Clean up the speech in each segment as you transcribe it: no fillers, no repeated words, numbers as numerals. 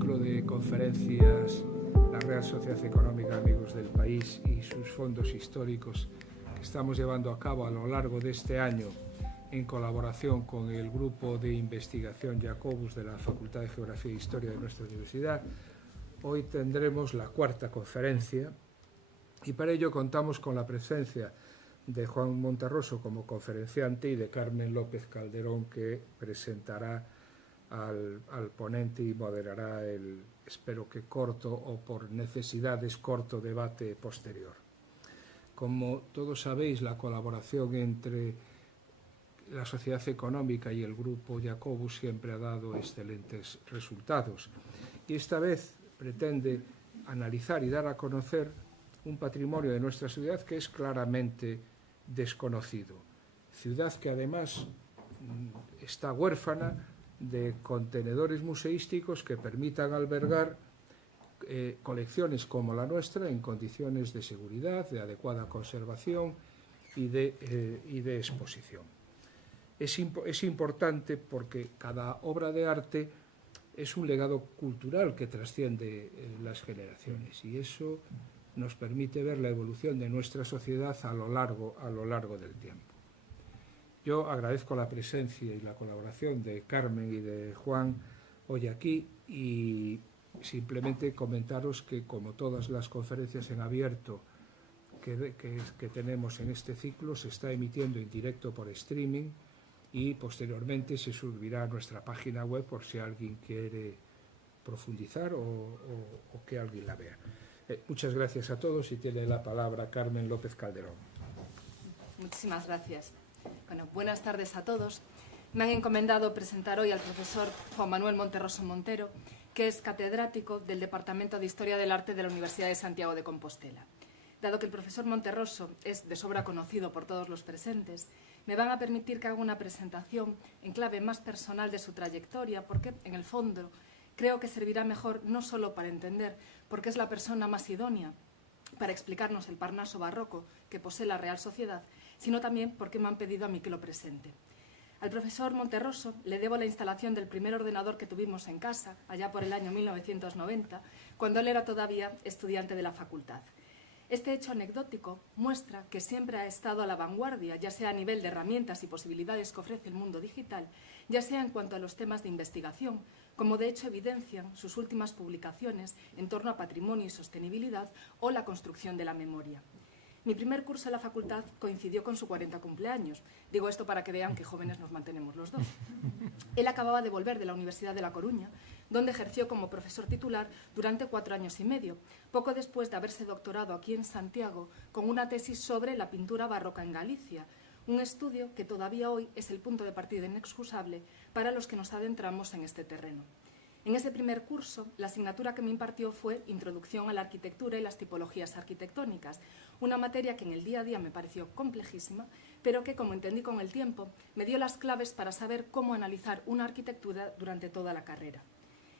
ciclo de conferencias La Real Sociedad Económica Amigos del País y sus fondos históricos que estamos llevando a cabo a lo largo de este año en colaboración con el grupo de investigación Jacobus de la Facultad de Geografía e Historia de nuestra universidad. Hoy tendremos la cuarta conferencia y para ello contamos con la presencia de Juan Monterroso como conferenciante y de Carmen López Calderón, que presentará al ponente y moderará el, espero que corto o por necesidades corto debate posterior. Como todos sabéis, la colaboración entre la sociedad económica y el grupo Jacobus siempre ha dado excelentes resultados y esta vez pretende analizar y dar a conocer un patrimonio de nuestra ciudad que es claramente desconocido. Ciudad que además está huérfana de contenedores museísticos que permitan albergar colecciones como la nuestra en condiciones de seguridad, de adecuada conservación y de exposición. Es importante porque cada obra de arte es un legado cultural que trasciende las generaciones y eso nos permite ver la evolución de nuestra sociedad a lo largo del tiempo. Yo agradezco la presencia y la colaboración de Carmen y de Juan hoy aquí y simplemente comentaros que, como todas las conferencias en abierto que tenemos en este ciclo, se está emitiendo en directo por streaming y posteriormente se subirá a nuestra página web por si alguien quiere profundizar o que alguien la vea. Muchas gracias a todos y tiene la palabra Carmen López Calderón. Muchísimas gracias. Bueno, buenas tardes a todos. Me han encomendado presentar hoy al profesor Juan Manuel Monterroso Montero, que es catedrático del Departamento de Historia del Arte de la Universidad de Santiago de Compostela. Dado que el profesor Monterroso es de sobra conocido por todos los presentes, me van a permitir que haga una presentación en clave más personal de su trayectoria, porque, en el fondo, creo que servirá mejor no solo para entender por qué es la persona más idónea para explicarnos el Parnaso barroco que posee la Real Sociedad, sino también porque me han pedido a mí que lo presente. Al profesor Monterroso le debo la instalación del primer ordenador que tuvimos en casa, allá por el año 1990, cuando él era todavía estudiante de la facultad. Este hecho anecdótico muestra que siempre ha estado a la vanguardia, ya sea a nivel de herramientas y posibilidades que ofrece el mundo digital, ya sea en cuanto a los temas de investigación, como de hecho evidencian sus últimas publicaciones en torno a patrimonio y sostenibilidad o la construcción de la memoria. Mi primer curso en la facultad coincidió con su 40 cumpleaños. Digo esto para que vean que jóvenes nos mantenemos los dos. Él acababa de volver de la Universidad de La Coruña, donde ejerció como profesor titular durante 4 años y medio, poco después de haberse doctorado aquí en Santiago con una tesis sobre la pintura barroca en Galicia, un estudio que todavía hoy es el punto de partida inexcusable para los que nos adentramos en este terreno. En ese primer curso, la asignatura que me impartió fue Introducción a la Arquitectura y las Tipologías Arquitectónicas, una materia que en el día a día me pareció complejísima, pero que, como entendí con el tiempo, me dio las claves para saber cómo analizar una arquitectura durante toda la carrera.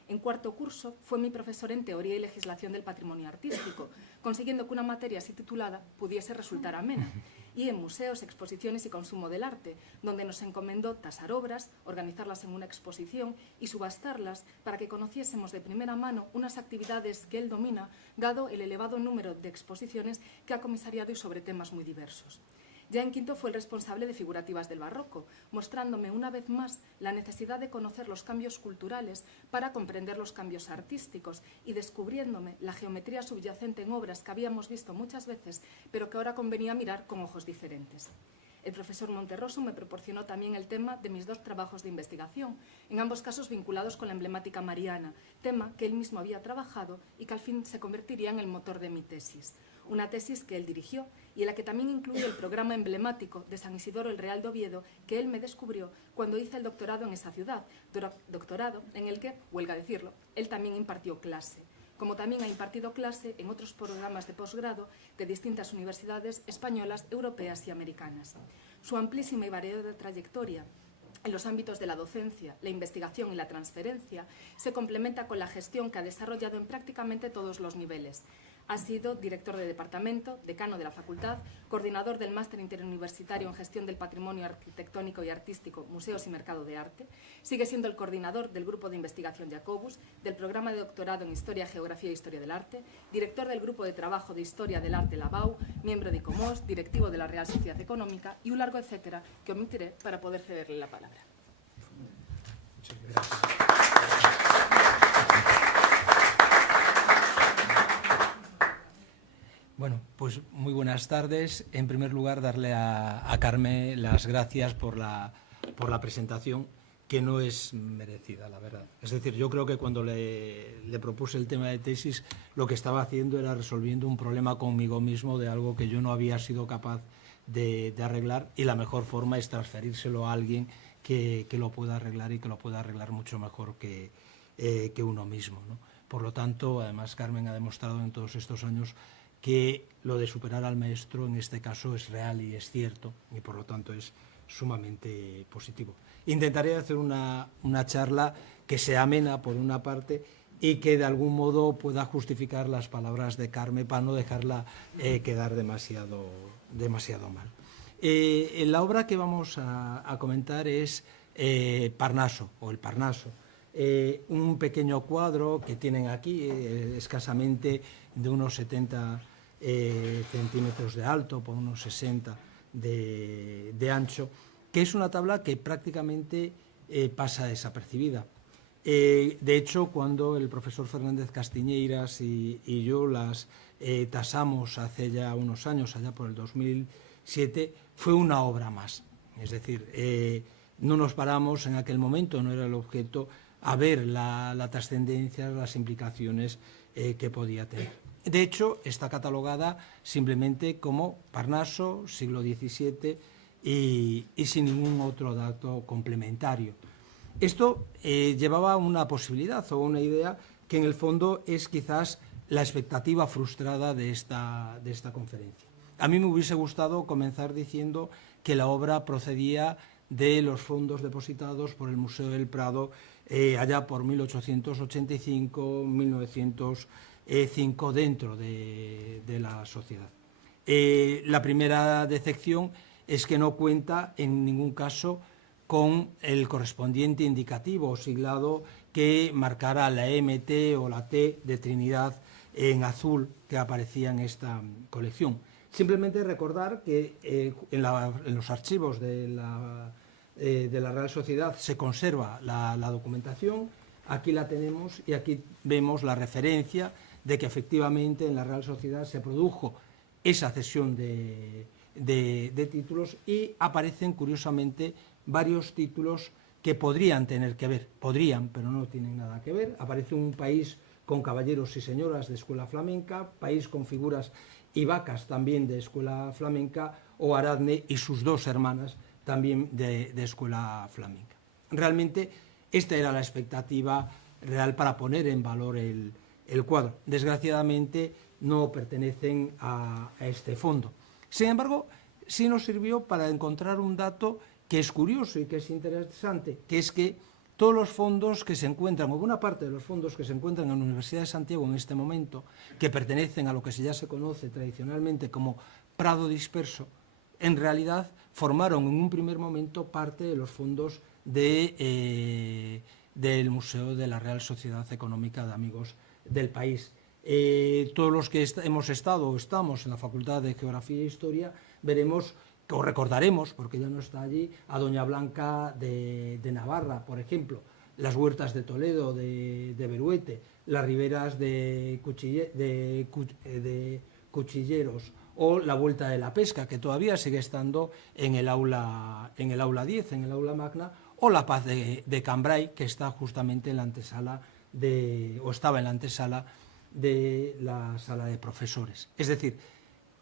En cuarto curso fue mi profesor en Teoría y Legislación del Patrimonio Artístico, consiguiendo que una materia así titulada pudiese resultar amena, y en Museos, Exposiciones y Consumo del Arte, donde nos encomendó tasar obras, organizarlas en una exposición y subastarlas para que conociésemos de primera mano unas actividades que él domina, dado el elevado número de exposiciones que ha comisariado y sobre temas muy diversos. Ya en quinto fue el responsable de figurativas del barroco, mostrándome una vez más la necesidad de conocer los cambios culturales para comprender los cambios artísticos y descubriéndome la geometría subyacente en obras que habíamos visto muchas veces, pero que ahora convenía mirar con ojos diferentes. El profesor Monterroso me proporcionó también el tema de mis 2 trabajos de investigación, en ambos casos vinculados con la emblemática mariana, tema que él mismo había trabajado y que al fin se convertiría en el motor de mi tesis. Una tesis que él dirigió y en la que también incluye el programa emblemático de San Isidoro el Real de Oviedo que él me descubrió cuando hice el doctorado en esa ciudad, doctorado en el que, huelga decirlo, él también impartió clase, como también ha impartido clase en otros programas de posgrado de distintas universidades españolas, europeas y americanas. Su amplísima y variada trayectoria en los ámbitos de la docencia, la investigación y la transferencia se complementa con la gestión que ha desarrollado en prácticamente todos los niveles. Ha sido director de departamento, decano de la facultad, coordinador del Máster Interuniversitario en Gestión del Patrimonio Arquitectónico y Artístico, Museos y Mercado de Arte. Sigue siendo el coordinador del Grupo de Investigación Jacobus, del Programa de Doctorado en Historia, Geografía e Historia del Arte, director del Grupo de Trabajo de Historia del Arte Labau, miembro de ICOMOS, directivo de la Real Sociedad Económica y un largo etcétera que omitiré para poder cederle la palabra. Muchas gracias. Bueno, pues muy buenas tardes. En primer lugar, darle a Carmen las gracias por la presentación, que no es merecida, la verdad. Es decir, yo creo que cuando le propuse el tema de tesis, lo que estaba haciendo era resolviendo un problema conmigo mismo de algo que yo no había sido capaz de arreglar, y la mejor forma es transferírselo a alguien que lo pueda arreglar y que lo pueda arreglar mucho mejor que uno mismo, ¿no? Por lo tanto, además, Carmen ha demostrado en todos estos años que lo de superar al maestro en este caso es real y es cierto, y por lo tanto es sumamente positivo. Intentaré hacer una charla que sea amena por una parte y que de algún modo pueda justificar las palabras de Carmen para no dejarla quedar demasiado mal. La obra que vamos a comentar es Parnaso, o el Parnaso. Un pequeño cuadro que tienen aquí, escasamente de unos 70 centímetros de alto por unos 60 de ancho, que es una tabla que prácticamente pasa desapercibida. De hecho, cuando el profesor Fernández Castiñeiras y yo las tasamos hace ya unos años, allá por el 2007, fue una obra más. Es decir, no nos paramos en aquel momento, no era el objeto, a ver la trascendencia, las implicaciones que podía tener. De hecho, está catalogada simplemente como Parnaso, siglo XVII, y sin ningún otro dato complementario. Esto llevaba una posibilidad o una idea que en el fondo es quizás la expectativa frustrada de esta conferencia. A mí me hubiese gustado comenzar diciendo que la obra procedía de los fondos depositados por el Museo del Prado allá por 1885, 1905 dentro de la sociedad. La primera decepción es que no cuenta en ningún caso con el correspondiente indicativo o siglado que marcara la MT o la T de Trinidad en azul que aparecía en esta colección. Simplemente recordar que en los archivos de la Real Sociedad se conserva la documentación. Aquí la tenemos y aquí vemos la referencia de que efectivamente en la Real Sociedad se produjo esa cesión de títulos, y aparecen curiosamente varios títulos que podrían tener que ver, pero no tienen nada que ver. Aparece un país con caballeros y señoras de escuela flamenca, país con figuras y vacas también de escuela flamenca, o Aradne y sus dos hermanas también de escuela flamenca. Realmente esta era la expectativa real para poner en valor el cuadro. Desgraciadamente no pertenecen a este fondo. Sin embargo, sí nos sirvió para encontrar un dato que es curioso y que es interesante, que es que todos los fondos que se encuentran, o buena parte de los fondos que se encuentran en la Universidad de Santiago en este momento, que pertenecen a lo que ya se conoce tradicionalmente como Prado disperso, en realidad formaron en un primer momento parte de los fondos del Museo de la Real Sociedad Económica de Amigos del País. Todos los que hemos estado o estamos en la Facultad de Geografía e Historia veremos, o recordaremos, porque ya no está allí, a Doña Blanca de Navarra, por ejemplo, las huertas de Toledo, de Beruete, las riberas de Cuchilleros, o la Vuelta de la Pesca, que todavía sigue estando en el aula 10, en el aula magna, o la Paz de Cambrai, que está justamente en la antesala estaba en la antesala de la sala de profesores. Es decir,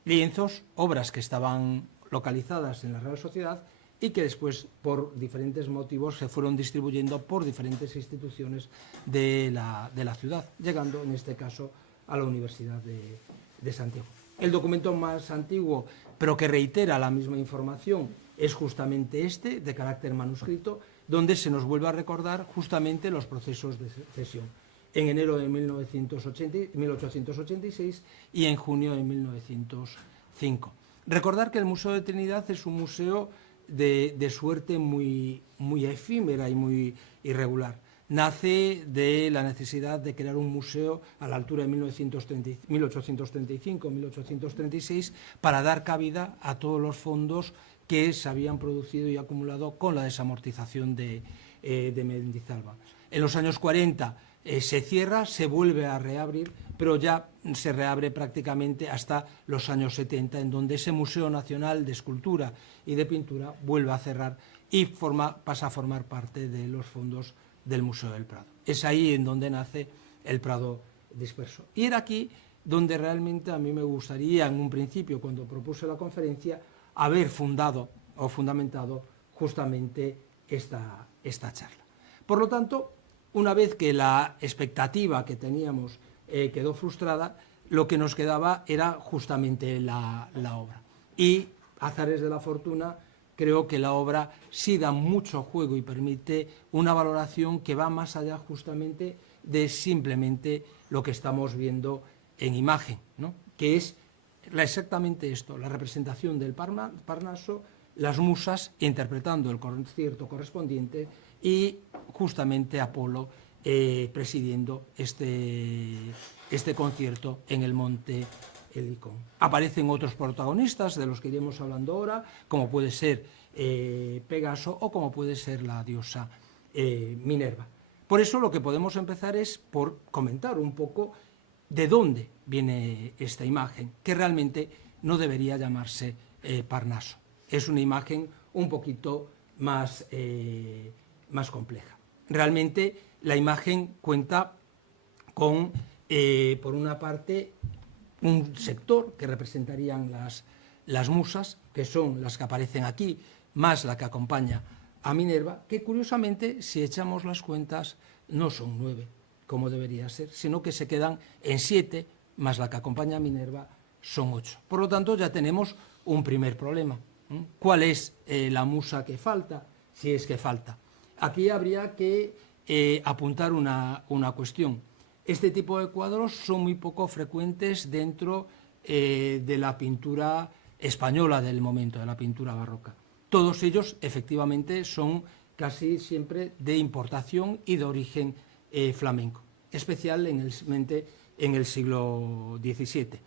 lienzos, obras que estaban localizadas en la Real Sociedad y que después, por diferentes motivos, se fueron distribuyendo por diferentes instituciones de la ciudad, llegando en este caso a la Universidad de Santiago. El documento más antiguo, pero que reitera la misma información, es justamente este, de carácter manuscrito, donde se nos vuelve a recordar justamente los procesos de cesión. en enero de 1886 y en junio de 1905. Recordar que el Museo de Trinidad es un museo de suerte muy efímera y muy irregular. Nace de la necesidad de crear un museo a la altura de 1835-1836 para dar cabida a todos los fondos que se habían producido y acumulado con la desamortización de Mendizábal. En los años 40 se cierra, se vuelve a reabrir, pero ya se reabre prácticamente hasta los años 70, en donde ese Museo Nacional de Escultura y de Pintura vuelve a cerrar y pasa a formar parte de los fondos del Museo del Prado. Es ahí en donde nace el Prado disperso. Y era aquí donde realmente a mí me gustaría, en un principio, cuando propuse la conferencia, haber fundado o fundamentado justamente esta charla. Por lo tanto, una vez que la expectativa que teníamos quedó frustrada, lo que nos quedaba era justamente la obra. Y, azares de la fortuna, creo que la obra sí da mucho juego y permite una valoración que va más allá justamente de simplemente lo que estamos viendo en imagen, ¿no? Que es exactamente esto, la representación del Parnaso, las musas interpretando el concierto correspondiente y justamente Apolo presidiendo este concierto en el monte Helicón. Aparecen otros protagonistas de los que iremos hablando ahora, como puede ser Pegaso o como puede ser la diosa Minerva. Por eso lo que podemos empezar es por comentar un poco de dónde viene esta imagen, que realmente no debería llamarse Parnaso. Es una imagen un poquito más compleja. Realmente la imagen cuenta con, por una parte, un sector que representarían las musas, que son las que aparecen aquí, más la que acompaña a Minerva, que curiosamente, si echamos las cuentas, no son 9, como debería ser, sino que se quedan en 7, más la que acompaña a Minerva, son 8. Por lo tanto, ya tenemos un primer problema. ¿Cuál es la musa que falta? Si es que falta. Aquí habría que apuntar una cuestión. Este tipo de cuadros son muy poco frecuentes dentro de la pintura española del momento, de la pintura barroca. Todos ellos, efectivamente, son casi siempre de importación y de origen flamenco, especialmente en el siglo XVII.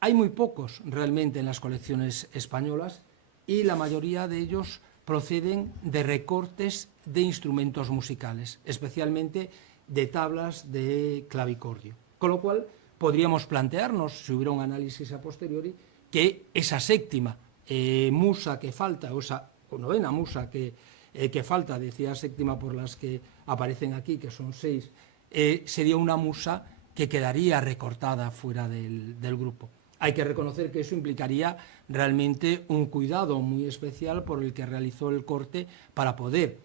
Hay muy pocos realmente en las colecciones españolas y la mayoría de ellos proceden de recortes de instrumentos musicales, especialmente de tablas de clavicordio. Con lo cual, podríamos plantearnos, si hubiera un análisis a posteriori, que esa séptima musa que falta, o esa novena musa que falta, decía séptima por las que aparecen aquí, que son 6, sería una musa que quedaría recortada fuera del grupo. Hay que reconocer que eso implicaría realmente un cuidado muy especial por el que realizó el corte para poder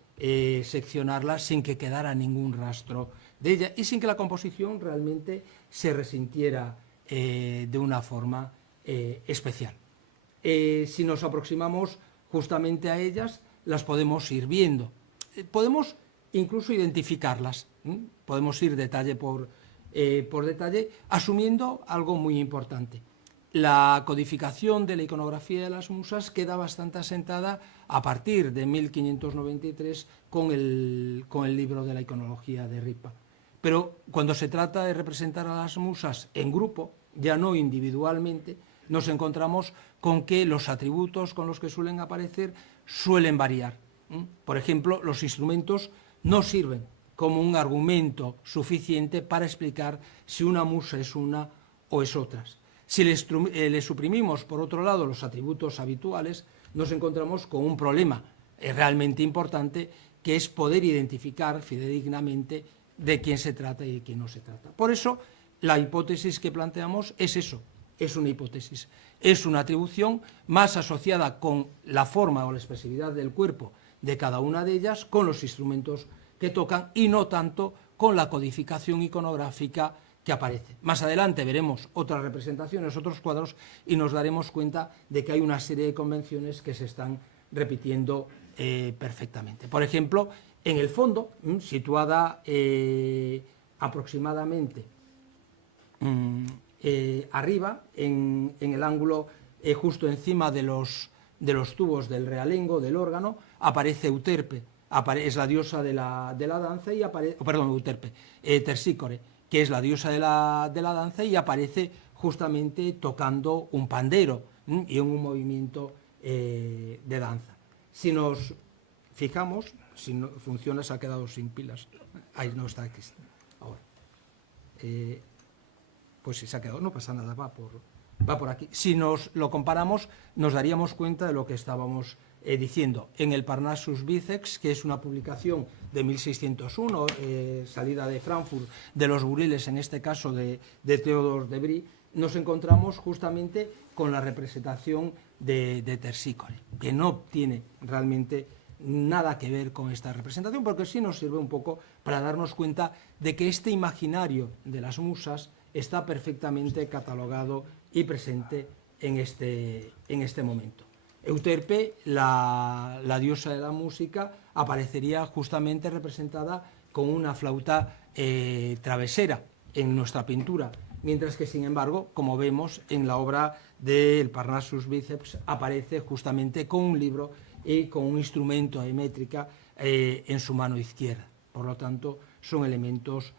seccionarla sin que quedara ningún rastro de ella y sin que la composición realmente se resintiera de una forma especial. Si nos aproximamos justamente a ellas, las podemos ir viendo. Podemos incluso identificarlas, podemos ir detalle por detalle, asumiendo algo muy importante. La codificación de la iconografía de las musas queda bastante asentada a partir de 1593 con el libro de la iconología de Ripa. Pero cuando se trata de representar a las musas en grupo, ya no individualmente, nos encontramos con que los atributos con los que suelen aparecer suelen variar. Por ejemplo, los instrumentos no sirven como un argumento suficiente para explicar si una musa es una o es otra. Si le suprimimos, por otro lado, los atributos habituales, nos encontramos con un problema realmente importante, que es poder identificar fidedignamente de quién se trata y de quién no se trata. Por eso, la hipótesis que planteamos es eso, es una hipótesis. Es una atribución más asociada con la forma o la expresividad del cuerpo de cada una de ellas, con los instrumentos que tocan y no tanto con la codificación iconográfica que aparece. Más adelante veremos otras representaciones, otros cuadros, y nos daremos cuenta de que hay una serie de convenciones que se están repitiendo perfectamente. Por ejemplo, en el fondo, situada aproximadamente arriba, en el ángulo justo encima de los tubos del realengo, del órgano, aparece Euterpe, es la diosa de la danza, y aparece, Terpsícore, que es la diosa de la danza, y aparece justamente tocando un pandero y en un movimiento de danza. Si nos fijamos, si no funciona, se ha quedado sin pilas. Ahí no está aquí. Ahora. Pues si se ha quedado, no pasa nada, va por aquí. Si nos lo comparamos, nos daríamos cuenta de lo que estábamos diciendo. En el Parnassus Biceps, que es una publicación de 1601, salida de Frankfurt, de los Buriles, en este caso de Theodor de Bry, nos encontramos justamente con la representación de Terpsícore, que no tiene realmente nada que ver con esta representación, porque sí nos sirve un poco para darnos cuenta de que este imaginario de las musas está perfectamente catalogado y presente en este momento. Euterpe, la diosa de la música, aparecería justamente representada con una flauta travesera en nuestra pintura, mientras que, sin embargo, como vemos en la obra del Parnassus Biceps, aparece justamente con un libro y con un instrumento de métrica en su mano izquierda. Por lo tanto, son elementos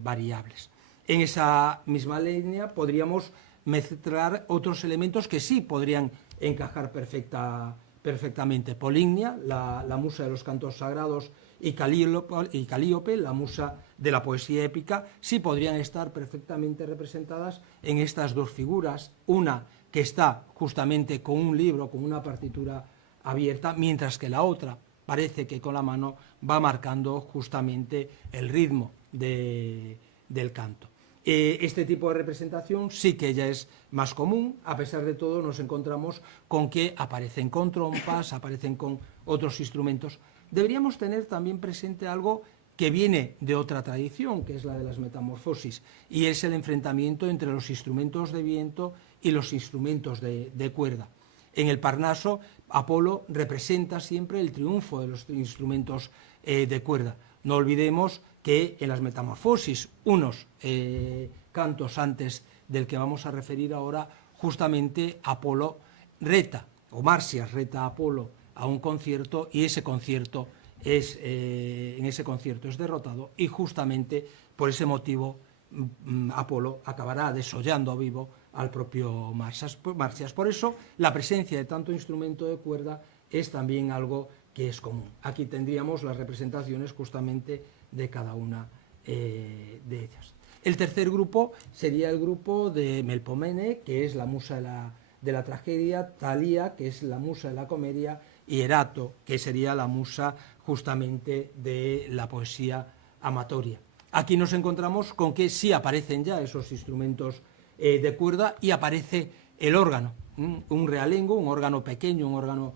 variables. En esa misma línea podríamos mezclar otros elementos que sí podrían encajar perfectamente. Polignia, la musa de los cantos sagrados, y Calíope, la musa de la poesía épica, sí podrían estar perfectamente representadas en estas dos figuras, una que está justamente con un libro, con una partitura abierta, mientras que la otra parece que con la mano va marcando justamente el ritmo del canto. Este tipo de representación sí que ya es más común. A pesar de todo, nos encontramos con que aparecen con trompas, aparecen con otros instrumentos. Deberíamos tener también presente algo que viene de otra tradición, que es la de las metamorfosis, y es el enfrentamiento entre los instrumentos de viento y los instrumentos de cuerda. En el Parnaso, Apolo representa siempre el triunfo de los instrumentos de cuerda. No olvidemos que en las metamorfosis, unos cantos antes del que vamos a referir ahora, justamente Apolo reta, o Marsias reta a Apolo a un concierto, y ese concierto en ese concierto es derrotado, y justamente por ese motivo Apolo acabará desollando vivo al propio Marsias. Por eso la presencia de tanto instrumento de cuerda es también algo que es común. Aquí tendríamos las representaciones justamente de cada una de ellas. El tercer grupo sería el grupo de Melpomene, que es la musa de la tragedia, Talía, que es la musa de la comedia, y Erato, que sería la musa justamente de la poesía amatoria. Aquí nos encontramos con que sí aparecen ya esos instrumentos de cuerda, y aparece el órgano, un realengo, un órgano pequeño, un órgano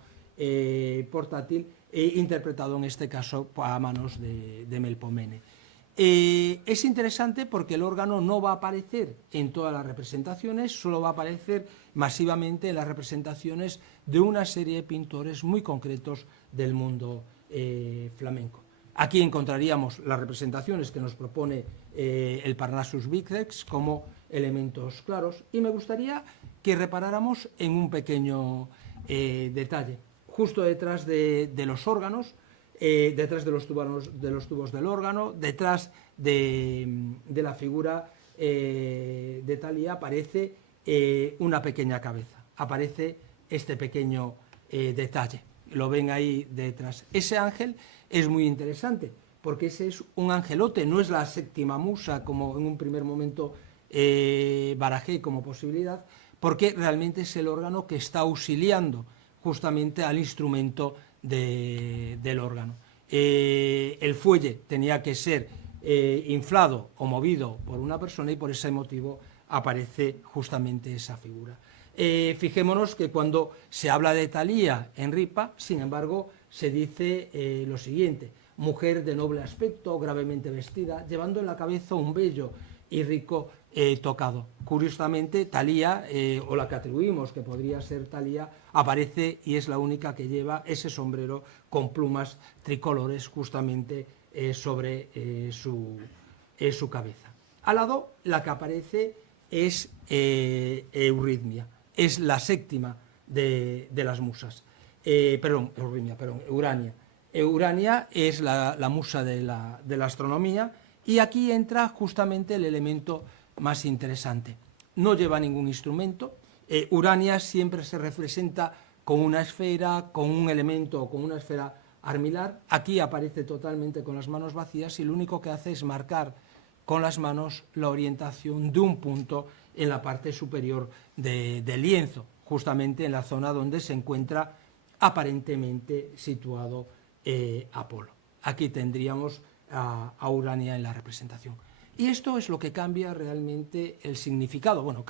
portátil, interpretado en este caso a manos de Melpomene. Es interesante porque el órgano no va a aparecer en todas las representaciones, solo va a aparecer masivamente en las representaciones de una serie de pintores muy concretos del mundo flamenco. Aquí encontraríamos las representaciones que nos propone el Parnassus Biceps como elementos claros, y me gustaría que reparáramos en un pequeño detalle. Justo detrás de los órganos, detrás de los tubos del órgano, detrás de la figura de Talía, aparece una pequeña cabeza, aparece este pequeño detalle, lo ven ahí detrás. Ese ángel es muy interesante, porque ese es un angelote, no es la séptima musa como en un primer momento barajé como posibilidad, porque realmente es el órgano que está auxiliando justamente al instrumento del órgano. El fuelle tenía que ser inflado o movido por una persona, y por ese motivo aparece justamente esa figura. Fijémonos que cuando se habla de Talía en Ripa, sin embargo, se dice lo siguiente: mujer de noble aspecto, gravemente vestida, llevando en la cabeza un bello y rico tocado. Curiosamente, Talía, o la que atribuimos que podría ser Talía, aparece y es la única que lleva ese sombrero con plumas tricolores justamente sobre su cabeza. Al lado, la que aparece es Euritmia, es la séptima de las musas. Urania. Urania es la musa de la astronomía, y aquí entra justamente el elemento más interesante. No lleva ningún instrumento. Urania siempre se representa con una esfera, con un elemento o con una esfera armilar. Aquí aparece totalmente con las manos vacías, y lo único que hace es marcar con las manos la orientación de un punto en la parte superior del lienzo, justamente en la zona donde se encuentra aparentemente situado Apolo. Aquí tendríamos a Urania en la representación. Y esto es lo que cambia realmente el significado. Bueno,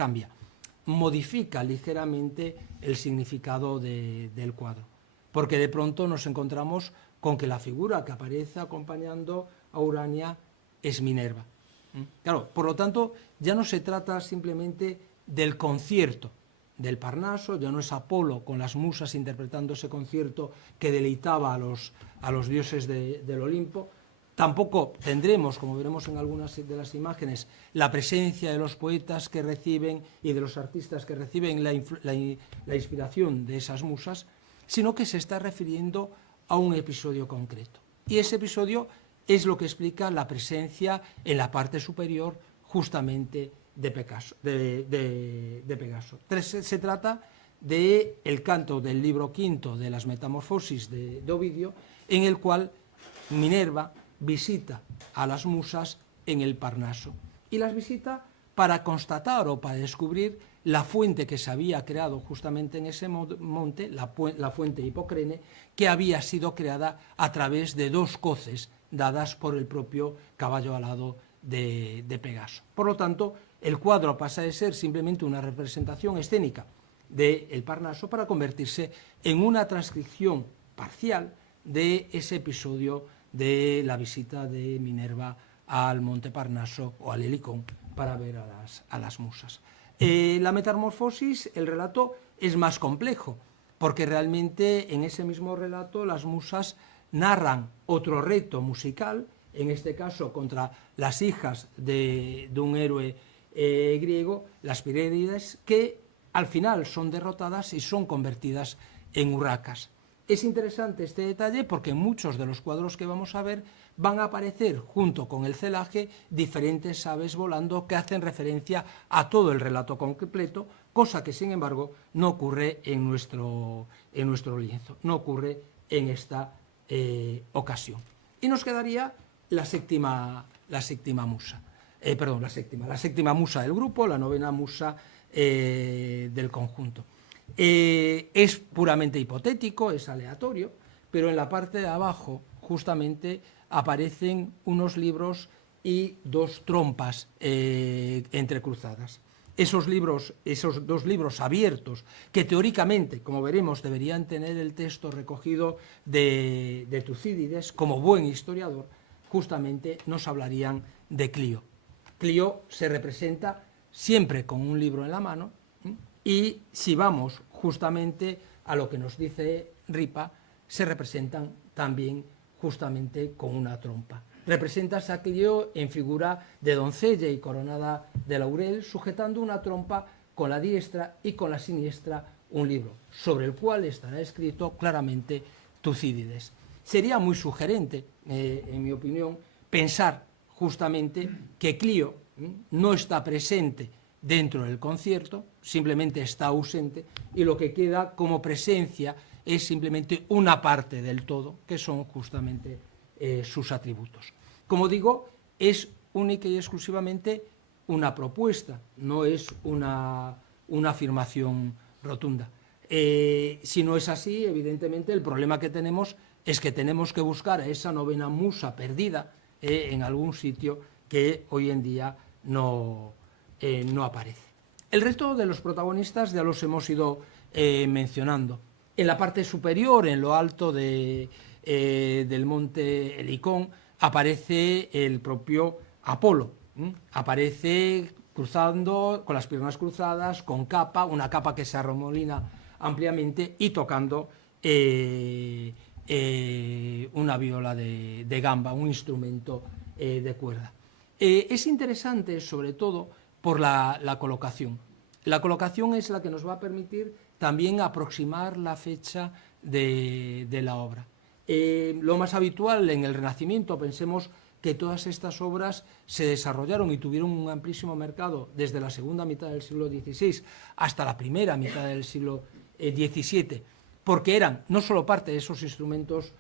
modifica ligeramente el significado del cuadro, porque de pronto nos encontramos con que la figura que aparece acompañando a Urania es Minerva. Claro, por lo tanto, ya no se trata simplemente del concierto del Parnaso, ya no es Apolo con las musas interpretando ese concierto que deleitaba a los dioses del Olimpo. Tampoco tendremos, como veremos en algunas de las imágenes, la presencia de los poetas que reciben y de los artistas que reciben la inspiración de esas musas, sino que se está refiriendo a un episodio concreto. Y ese episodio es lo que explica la presencia en la parte superior justamente de Pegaso. Se trata del canto del libro quinto de las Metamorfosis de Ovidio, en el cual Minerva visita a las musas en el Parnaso, y las visita para constatar o para descubrir la fuente que se había creado justamente en ese monte, la fuente Hipocrene, que había sido creada a través de dos coces dadas por el propio caballo alado de Pegaso. Por lo tanto, el cuadro pasa de ser simplemente una representación escénica del Parnaso para convertirse en una transcripción parcial de ese episodio de la visita de Minerva al monte Parnaso o al Helicón para ver a las musas. La metamorfosis, el relato, es más complejo, porque realmente en ese mismo relato las musas narran otro reto musical, en este caso contra las hijas de un héroe griego, las Piréides, que al final son derrotadas y son convertidas en urracas. Es interesante este detalle porque en muchos de los cuadros que vamos a ver van a aparecer junto con el celaje diferentes aves volando que hacen referencia a todo el relato completo, cosa que sin embargo no ocurre en nuestro lienzo, no ocurre en esta ocasión. Y nos quedaría la séptima musa del grupo, la novena musa del conjunto. Es puramente hipotético, es aleatorio, pero en la parte de abajo justamente aparecen unos libros y dos trompas entrecruzadas. Esos dos libros abiertos, que teóricamente, como veremos, deberían tener el texto recogido de Tucídides, como buen historiador, justamente nos hablarían de Clio. Clio se representa siempre con un libro en la mano, y si vamos justamente a lo que nos dice Ripa, se representan también justamente con una trompa. Representa a Clio en figura de doncella y coronada de laurel, sujetando una trompa con la diestra y con la siniestra un libro, sobre el cual estará escrito claramente Tucídides. Sería muy sugerente, en mi opinión, pensar justamente que Clio no está presente dentro del concierto, simplemente está ausente, y lo que queda como presencia es simplemente una parte del todo, que son justamente sus atributos. Como digo, es única y exclusivamente una propuesta, no es una afirmación rotunda. Si no es así, evidentemente el problema que tenemos es que tenemos que buscar a esa novena musa perdida en algún sitio que hoy en día no aparece. El resto de los protagonistas ya los hemos ido mencionando. En la parte superior, en lo alto del monte Helicón, aparece el propio Apolo. Aparece cruzando, con las piernas cruzadas, con capa, una capa que se arremolina ampliamente y tocando una viola de gamba, un instrumento de cuerda. Es interesante, sobre todo, por la colocación. La colocación es la que nos va a permitir también aproximar la fecha de la obra. Lo más habitual en el Renacimiento, pensemos que todas estas obras se desarrollaron y tuvieron un amplísimo mercado desde la segunda mitad del siglo XVI hasta la primera mitad del siglo XVII, porque eran no solo parte de esos instrumentos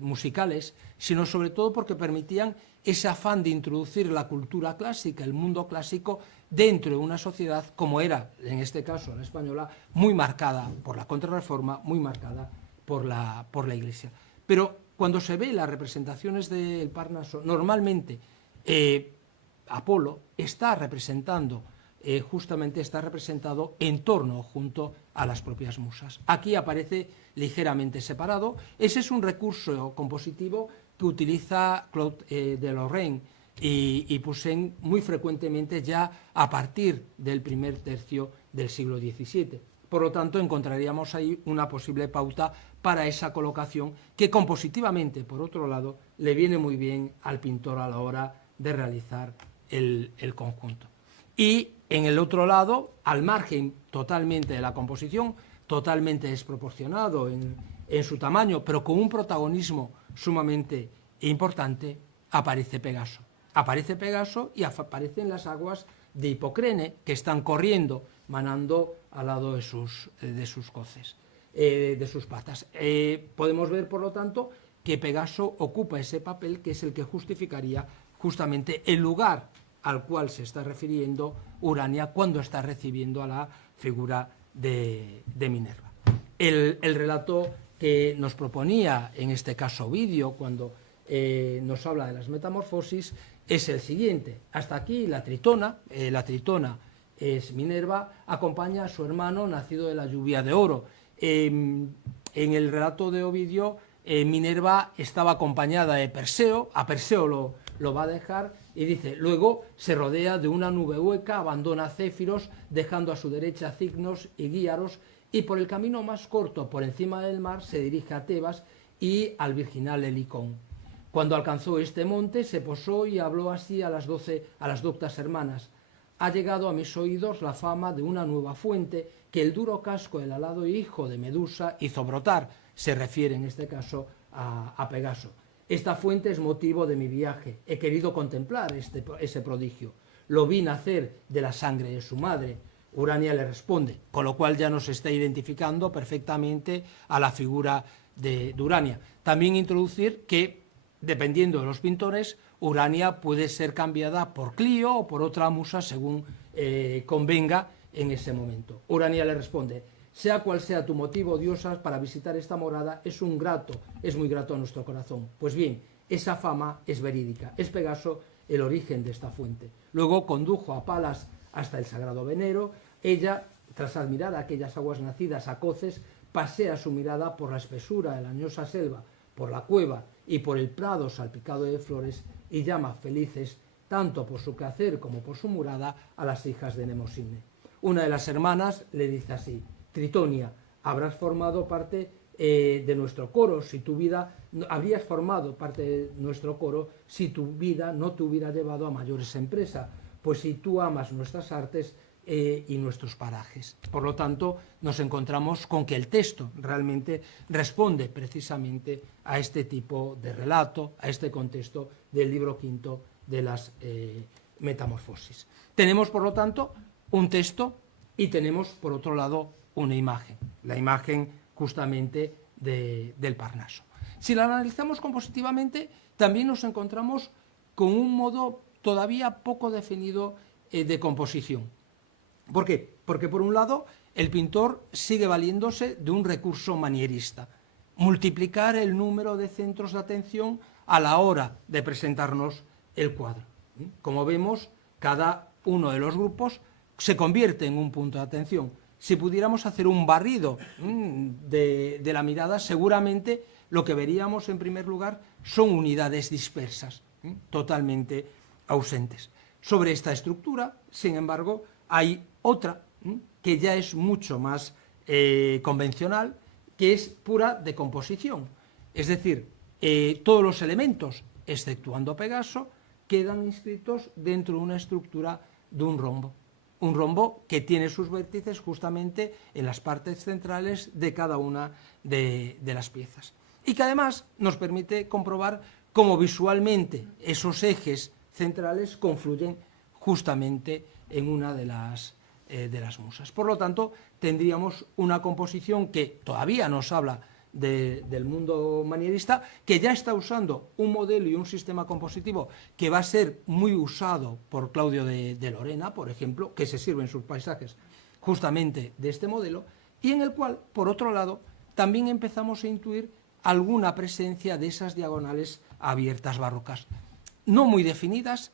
musicales, sino sobre todo porque permitían ese afán de introducir la cultura clásica, el mundo clásico, dentro de una sociedad como era, en este caso la española, muy marcada por la Contrarreforma, muy marcada por la Iglesia. Pero cuando se ve las representaciones del Parnaso, normalmente Apolo está representado en torno, junto a las propias musas. Aquí aparece ligeramente separado. Ese es un recurso compositivo que utiliza Claude de Lorraine y Poussin muy frecuentemente ya a partir del primer tercio del siglo XVII. Por lo tanto, encontraríamos ahí una posible pauta para esa colocación que compositivamente, por otro lado, le viene muy bien al pintor a la hora de realizar el conjunto. Y en el otro lado, al margen totalmente de la composición, totalmente desproporcionado en su tamaño, pero con un protagonismo sumamente importante, aparece Pegaso. Aparece Pegaso y aparecen las aguas de Hipocrene que están corriendo, manando al lado de sus coces, de sus patas. Podemos ver, por lo tanto, que Pegaso ocupa ese papel que es el que justificaría justamente el lugar al cual se está refiriendo Urania cuando está recibiendo a la figura de Minerva. El relato que nos proponía, en este caso Ovidio, cuando nos habla de las metamorfosis, es el siguiente. Hasta aquí la Tritona es Minerva, acompaña a su hermano nacido de la lluvia de oro. En el relato de Ovidio, Minerva estaba acompañada de Perseo, a Perseo lo va a dejar y dice, luego se rodea de una nube hueca, abandona a Céfiros, dejando a su derecha a Cignos y Guíaros, y por el camino más corto, por encima del mar, se dirige a Tebas y al virginal Helicón. Cuando alcanzó este monte, se posó y habló así a las doctas hermanas. Ha llegado a mis oídos la fama de una nueva fuente que el duro casco del alado hijo de Medusa hizo brotar. Se refiere en este caso a Pegaso. Esta fuente es motivo de mi viaje. He querido contemplar ese prodigio. Lo vi nacer de la sangre de su madre. Urania le responde, con lo cual ya nos está identificando perfectamente a la figura de Urania. También introducir que, dependiendo de los pintores, Urania puede ser cambiada por Clio o por otra musa según convenga en ese momento. Urania le responde, sea cual sea tu motivo, diosa, para visitar esta morada, es muy grato a nuestro corazón. Pues bien, esa fama es verídica, es Pegaso el origen de esta fuente. Luego condujo a Palas hasta el sagrado Venero. Ella, tras admirar aquellas aguas nacidas a coces, pasea su mirada por la espesura de la añosa selva, por la cueva y por el prado salpicado de flores, y llama felices, tanto por su quehacer como por su morada, a las hijas de Nemosine. Una de las hermanas le dice así, Tritonia, habrás formado parte de nuestro coro, habrías formado parte de nuestro coro si tu vida no te hubiera llevado a mayores empresas, pues si tú amas nuestras artes y nuestros parajes. Por lo tanto, nos encontramos con que el texto realmente responde precisamente a este tipo de relato, a este contexto del libro quinto de las Metamorfosis. Tenemos, por lo tanto, un texto y tenemos, por otro lado, una imagen, la imagen justamente del Parnaso. Si la analizamos compositivamente, también nos encontramos con un modo todavía poco definido de composición. ¿Por qué? Porque, por un lado, el pintor sigue valiéndose de un recurso manierista, multiplicar el número de centros de atención a la hora de presentarnos el cuadro. Como vemos, cada uno de los grupos se convierte en un punto de atención. Si pudiéramos hacer un barrido de la mirada, seguramente lo que veríamos en primer lugar son unidades dispersas, totalmente ausentes. Sobre esta estructura, sin embargo, hay otra que ya es mucho más convencional, que es pura de composición. Es decir, todos los elementos exceptuando Pegaso, quedan inscritos dentro de una estructura de un rombo. Un rombo que tiene sus vértices justamente en las partes centrales de cada una de las piezas. Y que además nos permite comprobar cómo visualmente esos ejes centrales confluyen justamente en una de las musas. Por lo tanto, tendríamos una composición que todavía nos habla del mundo manierista, que ya está usando un modelo y un sistema compositivo que va a ser muy usado por Claudio de Lorena, por ejemplo, que se sirve en sus paisajes justamente de este modelo, y en el cual, por otro lado, también empezamos a intuir alguna presencia de esas diagonales abiertas barrocas. No muy definidas,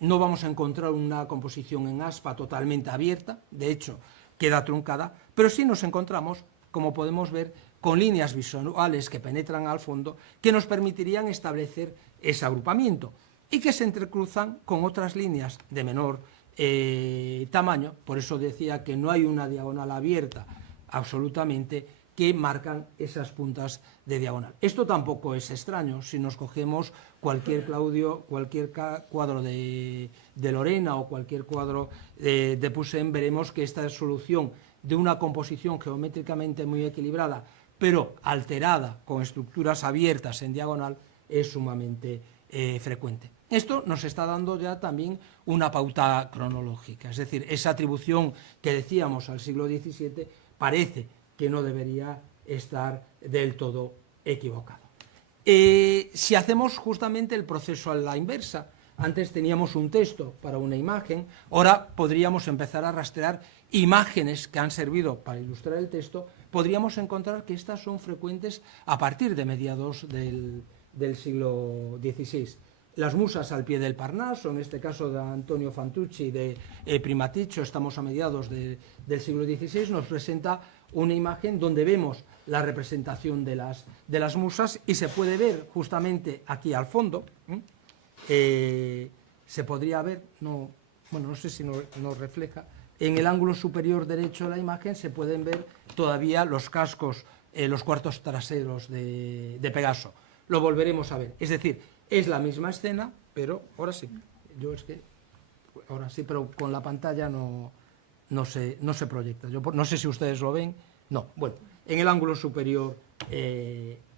no vamos a encontrar una composición en aspa totalmente abierta, de hecho, queda truncada, pero sí nos encontramos, como podemos ver, con líneas visuales que penetran al fondo que nos permitirían establecer ese agrupamiento y que se entrecruzan con otras líneas de menor tamaño, por eso decía que no hay una diagonal abierta absolutamente, que marcan esas puntas de diagonal. Esto tampoco es extraño, si nos cogemos cualquier cuadro de Lorena o cualquier cuadro de Poussin, veremos que esta solución de una composición geométricamente muy equilibrada, pero alterada con estructuras abiertas en diagonal, es sumamente frecuente. Esto nos está dando ya también una pauta cronológica, es decir, esa atribución que decíamos al siglo XVII parece que no debería estar del todo equivocado. Si hacemos justamente el proceso a la inversa, antes teníamos un texto para una imagen, ahora podríamos empezar a rastrear imágenes que han servido para ilustrar el texto, podríamos encontrar que estas son frecuentes a partir de mediados del siglo XVI. Las musas al pie del Parnaso, en este caso de Antonio Fantucci, de Primaticcio, estamos a mediados del siglo XVI, nos presenta una imagen donde vemos la representación de las musas y se puede ver justamente aquí al fondo, se podría ver, no sé si nos refleja, en el ángulo superior derecho de la imagen se pueden ver todavía los cascos, los cuartos traseros de Pegaso. Lo volveremos a ver, es decir, es la misma escena, pero ahora sí, pero con la pantalla no se proyecta. Yo no sé si ustedes lo ven, no, bueno, en el ángulo superior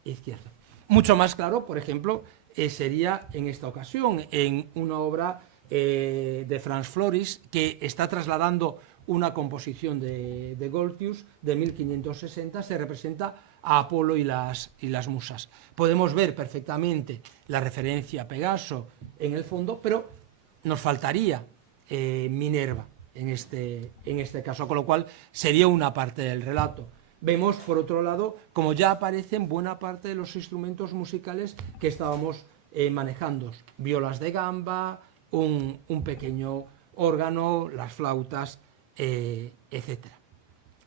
izquierdo. Mucho más claro, por ejemplo, sería en esta ocasión, en una obra de Franz Floris, que está trasladando una composición de Goltzius de 1560, se representa a Apolo y las musas. Podemos ver perfectamente la referencia a Pegaso en el fondo, pero nos faltaría Minerva en este caso, con lo cual sería una parte del relato. Vemos, por otro lado, como ya aparecen buena parte de los instrumentos musicales que estábamos manejando. Violas de gamba, un pequeño órgano, las flautas, etc.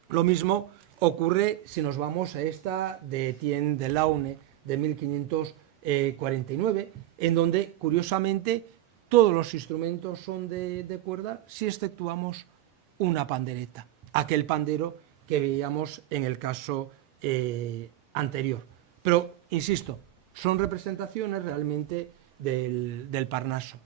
Lo mismo ocurre si nos vamos a esta de Etienne Delaune de 1549, en donde, curiosamente, todos los instrumentos son de cuerda, si exceptuamos una pandereta, aquel pandero que veíamos en el caso anterior. Pero, insisto, son representaciones realmente del Parnaso.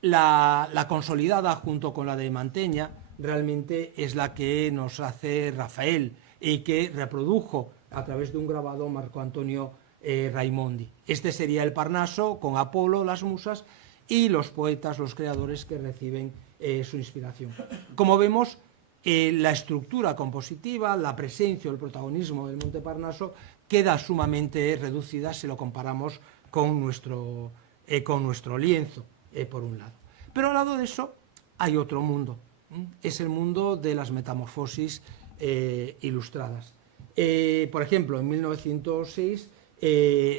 La consolidada junto con la de Mantegna realmente es la que nos hace Rafael y que reprodujo a través de un grabado Marco Antonio Raimondi. Este sería el Parnaso con Apolo, las musas y los poetas, los creadores que reciben su inspiración. Como vemos, la estructura compositiva, la presencia o el protagonismo del Monte Parnaso queda sumamente reducida si lo comparamos con nuestro lienzo, por un lado. Pero al lado de eso hay otro mundo, es el mundo de las metamorfosis ilustradas. Por ejemplo, en 1906,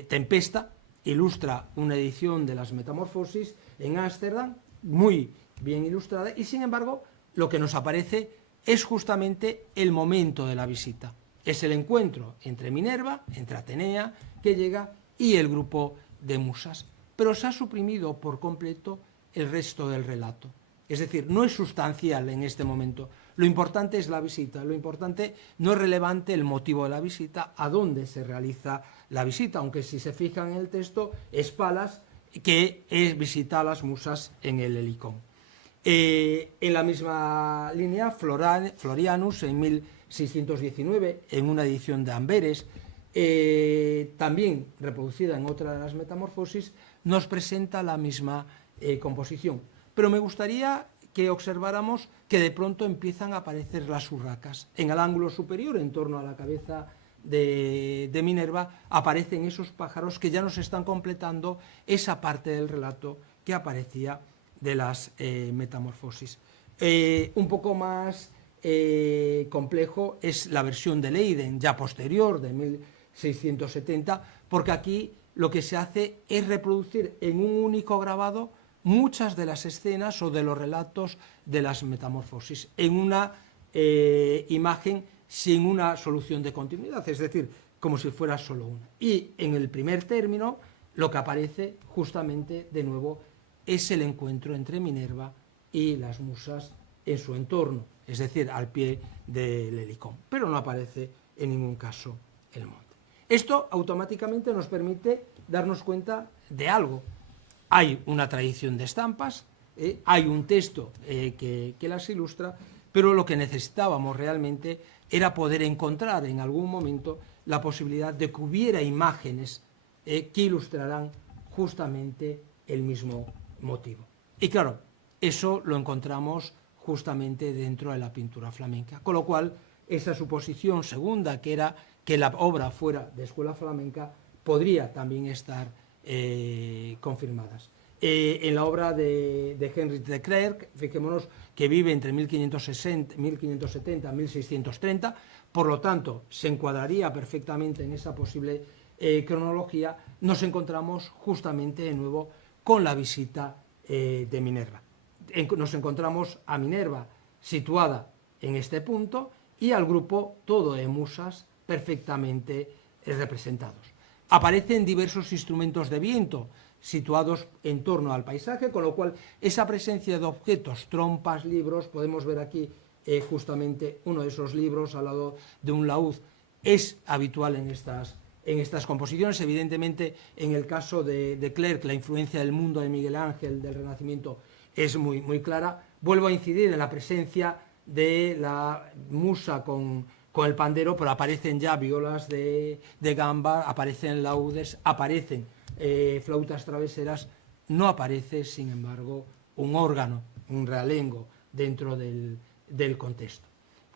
Tempesta ilustra una edición de las Metamorfosis en Ámsterdam, muy bien ilustrada, y sin embargo, lo que nos aparece es justamente el momento de la visita. Es el encuentro entre Minerva, entre Atenea, que llega, y el grupo de musas. Pero se ha suprimido por completo el resto del relato. Es decir, no es sustancial en este momento. Lo importante es la visita, lo importante no es relevante el motivo de la visita, a dónde se realiza la visita, aunque si se fijan en el texto, es Palas, que visita a las musas en el Helicón. En la misma línea, Florianus, en 1619, en una edición de Amberes, también reproducida en otra de las Metamorfosis, nos presenta la misma composición. Pero me gustaría que observáramos que de pronto empiezan a aparecer las urracas. En el ángulo superior, en torno a la cabeza de Minerva, aparecen esos pájaros que ya nos están completando esa parte del relato que aparecía de las Metamorfosis. Un poco más complejo es la versión de Leiden, ya posterior, de 1670, porque aquí lo que se hace es reproducir en un único grabado muchas de las escenas o de los relatos de las Metamorfosis, en una imagen sin una solución de continuidad, es decir, como si fuera solo una. Y en el primer término, lo que aparece justamente, de nuevo, es el encuentro entre Minerva y las musas en su entorno, es decir, al pie del Helicón, pero no aparece en ningún caso el monte. Esto automáticamente nos permite darnos cuenta de algo. Hay una tradición de estampas, hay un texto que las ilustra, pero lo que necesitábamos realmente era poder encontrar en algún momento la posibilidad de que hubiera imágenes que ilustraran justamente el mismo motivo. Y claro, eso lo encontramos justamente dentro de la pintura flamenca, con lo cual esa suposición segunda, que era que la obra fuera de escuela flamenca, podría también estar confirmadas. En la obra de Henry de Clercq, fijémonos que vive entre 1570 y 1630, por lo tanto se encuadraría perfectamente en esa posible cronología. Nos encontramos justamente de nuevo con la visita de Minerva. Nos encontramos a Minerva situada en este punto y al grupo todo de musas perfectamente representados. Aparecen diversos instrumentos de viento situados en torno al paisaje, con lo cual esa presencia de objetos, trompas, libros, podemos ver aquí justamente uno de esos libros al lado de un laúd, es habitual en estas composiciones. Evidentemente, en el caso de Clercq, la influencia del mundo de Miguel Ángel, del Renacimiento, es muy, muy clara. Vuelvo a incidir en la presencia de la musa con el pandero, pero aparecen ya violas de gamba, aparecen laúdes, aparecen flautas traveseras, no aparece, sin embargo, un órgano, un realengo, dentro del contexto.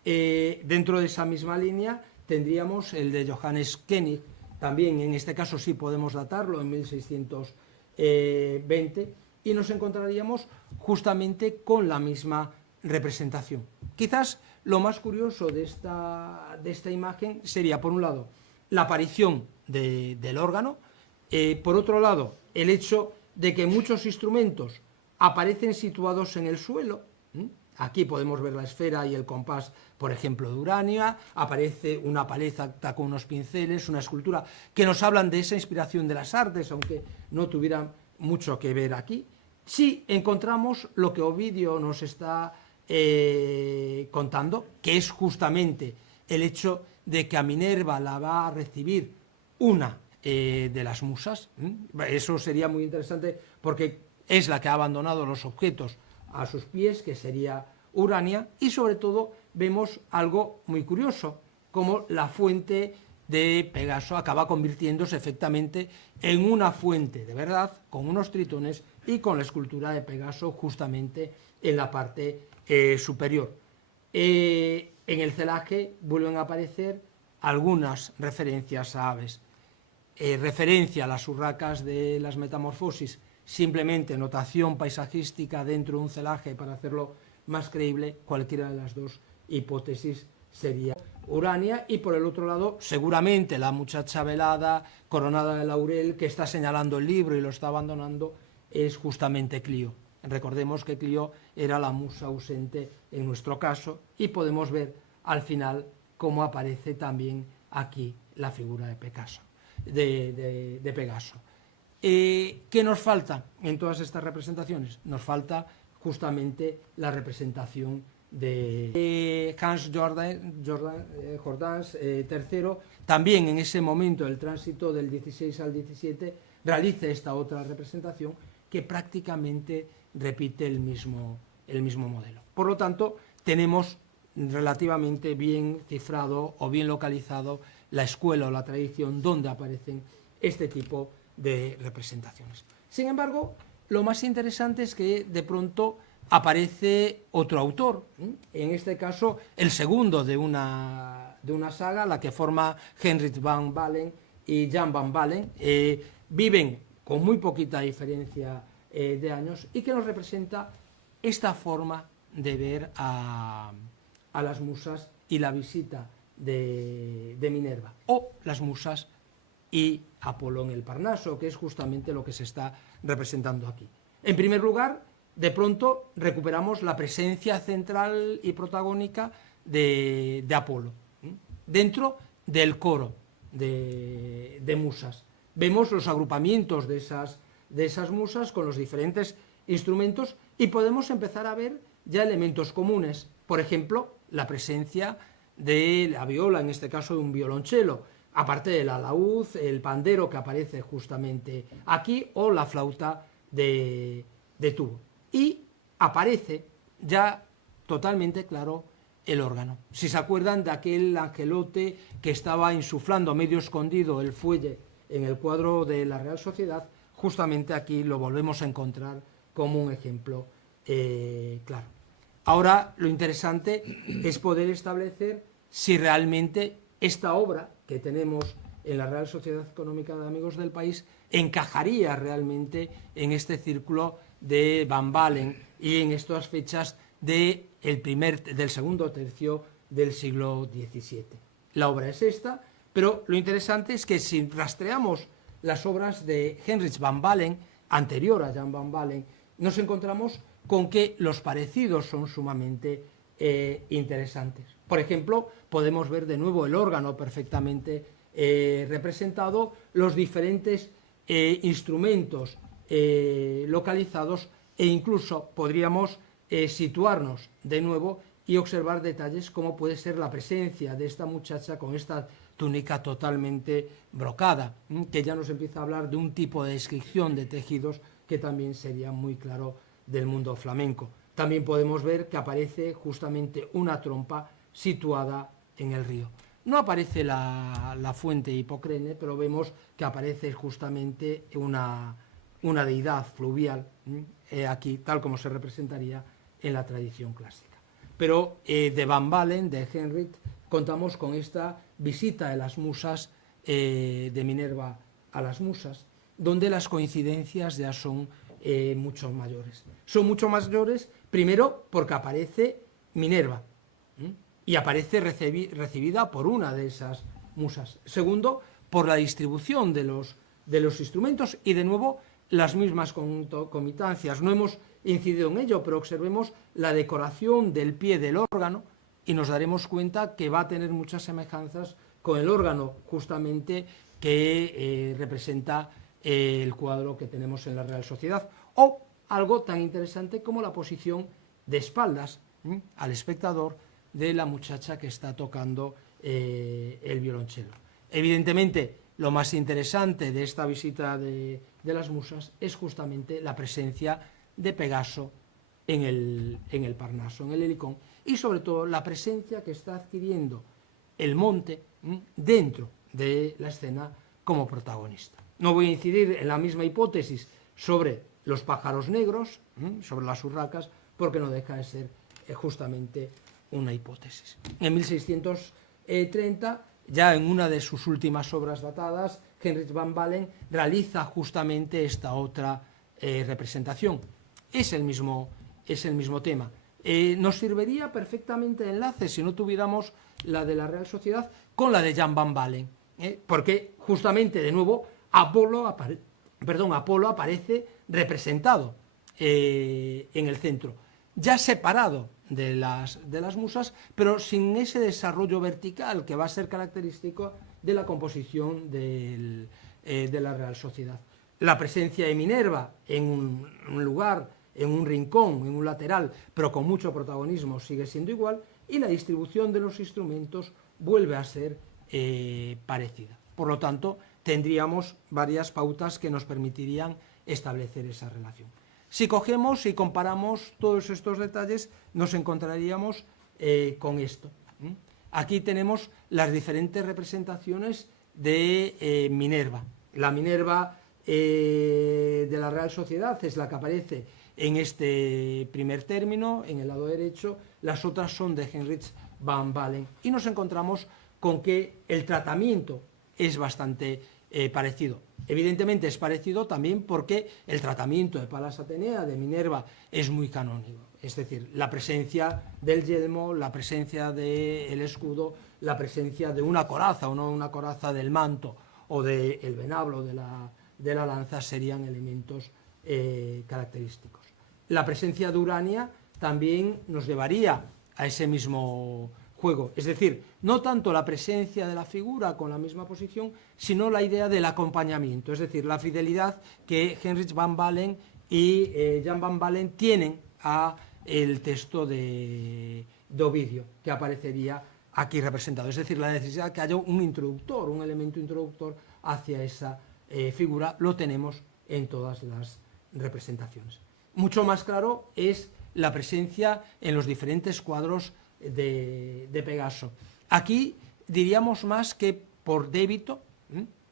Dentro de esa misma línea tendríamos el de Johannes Koenig, también en este caso sí podemos datarlo en 1620, y nos encontraríamos justamente con la misma representación. Quizás lo más curioso de esta imagen sería, por un lado, la aparición del órgano, por otro lado, el hecho de que muchos instrumentos aparecen situados en el suelo. Aquí podemos ver la esfera y el compás, por ejemplo, de Urania, aparece una paleta con unos pinceles, una escultura, que nos hablan de esa inspiración de las artes, aunque no tuvieran mucho que ver aquí. Sí encontramos lo que Ovidio nos está contando, que es justamente el hecho de que a Minerva la va a recibir una de las musas. Eso sería muy interesante porque es la que ha abandonado los objetos a sus pies, que sería Urania, y sobre todo vemos algo muy curioso, como la fuente de Pegaso acaba convirtiéndose efectivamente en una fuente de verdad, con unos tritones y con la escultura de Pegaso justamente en la parte superior. En el celaje vuelven a aparecer algunas referencias a aves. Referencia a las urracas de las Metamorfosis, simplemente notación paisajística dentro de un celaje para hacerlo más creíble. Cualquiera de las dos hipótesis sería Urania, y por el otro lado seguramente la muchacha velada coronada de laurel que está señalando el libro y lo está abandonando es justamente Clio. Recordemos que Clio era la musa ausente en nuestro caso, y podemos ver al final cómo aparece también aquí la figura de Pegaso. ¿Qué nos falta en todas estas representaciones? Nos falta justamente la representación de Hans Jordaens III, también en ese momento del tránsito del 16 al 17, realice esta otra representación que prácticamente repite el mismo modelo. Por lo tanto, tenemos relativamente bien cifrado o bien localizado la escuela o la tradición donde aparecen este tipo de representaciones. Sin embargo, lo más interesante es que de pronto aparece otro autor, en este caso el segundo de una saga, la que forma Henrik van Balen y Jan van Balen, viven con muy poquita diferencia de años y que nos representa esta forma de ver a las musas y la visita de Minerva, o las musas y Apolo en el Parnaso, que es justamente lo que se está representando aquí. En primer lugar, de pronto recuperamos la presencia central y protagónica de Apolo, dentro del coro de musas. Vemos los agrupamientos de esas musas con los diferentes instrumentos y podemos empezar a ver ya elementos comunes. Por ejemplo, la presencia de la viola, en este caso de un violonchelo, aparte del alaúd, el pandero que aparece justamente aquí, o la flauta de tubo. Y aparece ya totalmente claro el órgano. Si se acuerdan de aquel angelote que estaba insuflando medio escondido el fuelle en el cuadro de la Real Sociedad, justamente aquí lo volvemos a encontrar como un ejemplo claro. Ahora, lo interesante es poder establecer si realmente esta obra que tenemos en la Real Sociedad Económica de Amigos del País encajaría realmente en este círculo de Van Balen y en estas fechas del segundo tercio del siglo XVII. La obra es esta, pero lo interesante es que si rastreamos las obras de Henrik van Balen, anterior a Jan van Balen, nos encontramos con que los parecidos son sumamente interesantes. Por ejemplo, podemos ver de nuevo el órgano perfectamente representado, los diferentes instrumentos localizados, e incluso podríamos situarnos de nuevo y observar detalles como puede ser la presencia de esta muchacha con esta túnica totalmente brocada, que ya nos empieza a hablar de un tipo de descripción de tejidos que también sería muy claro del mundo flamenco. También podemos ver que aparece justamente una trompa situada en el río. No aparece la fuente Hipocrene, pero vemos que aparece justamente una deidad fluvial aquí, tal como se representaría en la tradición clásica. Pero de Van Balen, de Henrik, contamos con esta visita de las musas, de Minerva a las musas, donde las coincidencias ya son mucho mayores. Son mucho mayores, primero, porque aparece Minerva, y aparece recibida por una de esas musas. Segundo, por la distribución de los instrumentos y, de nuevo, las mismas concomitancias. No hemos incidido en ello, pero observemos la decoración del pie del órgano y nos daremos cuenta que va a tener muchas semejanzas con el órgano, justamente, que representa el cuadro que tenemos en la Real Sociedad, o algo tan interesante como la posición de espaldas al espectador de la muchacha que está tocando el violonchelo. Evidentemente, lo más interesante de esta visita de las musas es justamente la presencia de Pegaso en el Parnaso, en el Helicón, y sobre todo la presencia que está adquiriendo el monte dentro de la escena como protagonista. No voy a incidir en la misma hipótesis sobre los pájaros negros, sobre las urracas, porque no deja de ser justamente una hipótesis. En 1630, ya en una de sus últimas obras datadas, Henrik van Balen realiza justamente esta otra representación. Es el mismo tema. Nos serviría perfectamente de enlace si no tuviéramos la de la Real Sociedad con la de Jan van Balen, porque justamente, de nuevo, Apolo aparece representado en el centro, ya separado de las musas, pero sin ese desarrollo vertical que va a ser característico de la composición de la Real Sociedad. La presencia de Minerva en un lugar, en un rincón, en un lateral, pero con mucho protagonismo, sigue siendo igual, y la distribución de los instrumentos vuelve a ser parecida. Por lo tanto, tendríamos varias pautas que nos permitirían establecer esa relación. Si cogemos y comparamos todos estos detalles, nos encontraríamos con esto. Aquí tenemos las diferentes representaciones de Minerva. La Minerva de la Real Sociedad es la que aparece en este primer término, en el lado derecho. Las otras son de Heinrich van Balen. Y nos encontramos con que el tratamiento es bastante parecido. Evidentemente es parecido también porque el tratamiento de Palas Atenea, de Minerva, es muy canónico. Es decir, la presencia del yelmo, la presencia del escudo, la presencia de una coraza o no una coraza del manto o del venablo de la lanza serían elementos característicos. La presencia de Urania también nos llevaría a ese mismo juego, es decir, no tanto la presencia de la figura con la misma posición, sino la idea del acompañamiento, es decir, la fidelidad que Heinrich van Balen y Jan van Balen tienen a el texto de Ovidio, que aparecería aquí representado, es decir, la necesidad de que haya un introductor, un elemento introductor hacia esa figura, lo tenemos en todas las representaciones. Mucho más claro es la presencia en los diferentes cuadros de Pegaso. Aquí diríamos más que por débito,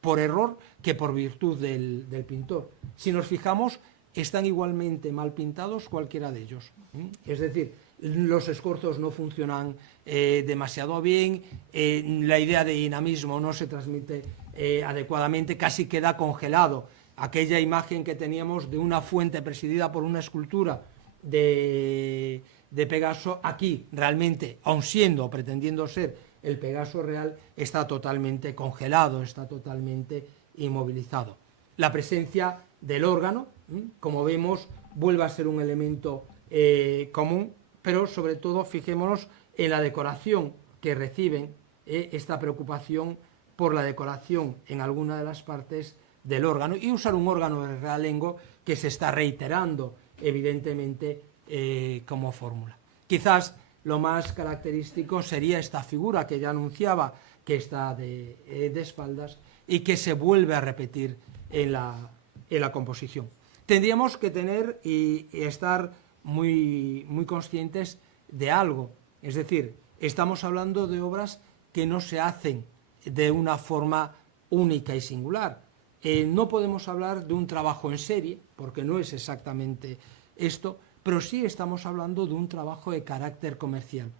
por error, que por virtud del pintor. Si nos fijamos, están igualmente mal pintados cualquiera de ellos. Es decir, los escorzos no funcionan demasiado bien, la idea de dinamismo no se transmite adecuadamente, casi queda congelado. Aquella imagen que teníamos de una fuente presidida por una escultura de Pegaso, aquí realmente, aun siendo o pretendiendo ser el Pegaso real, está totalmente congelado, está totalmente inmovilizado. La presencia del órgano, como vemos, vuelve a ser un elemento común, pero sobre todo fijémonos en la decoración que reciben, esta preocupación por la decoración en alguna de las partes del órgano, y usar un órgano de realengo que se está reiterando evidentemente como fórmula. Quizás lo más característico sería esta figura que ya anunciaba, que está de espaldas y que se vuelve a repetir en la composición. Tendríamos que tener y estar muy conscientes de algo, es decir, estamos hablando de obras que no se hacen de una forma única y singular. No podemos hablar de un trabajo en serie, porque no es exactamente esto, pero sí estamos hablando de un trabajo de carácter comercial.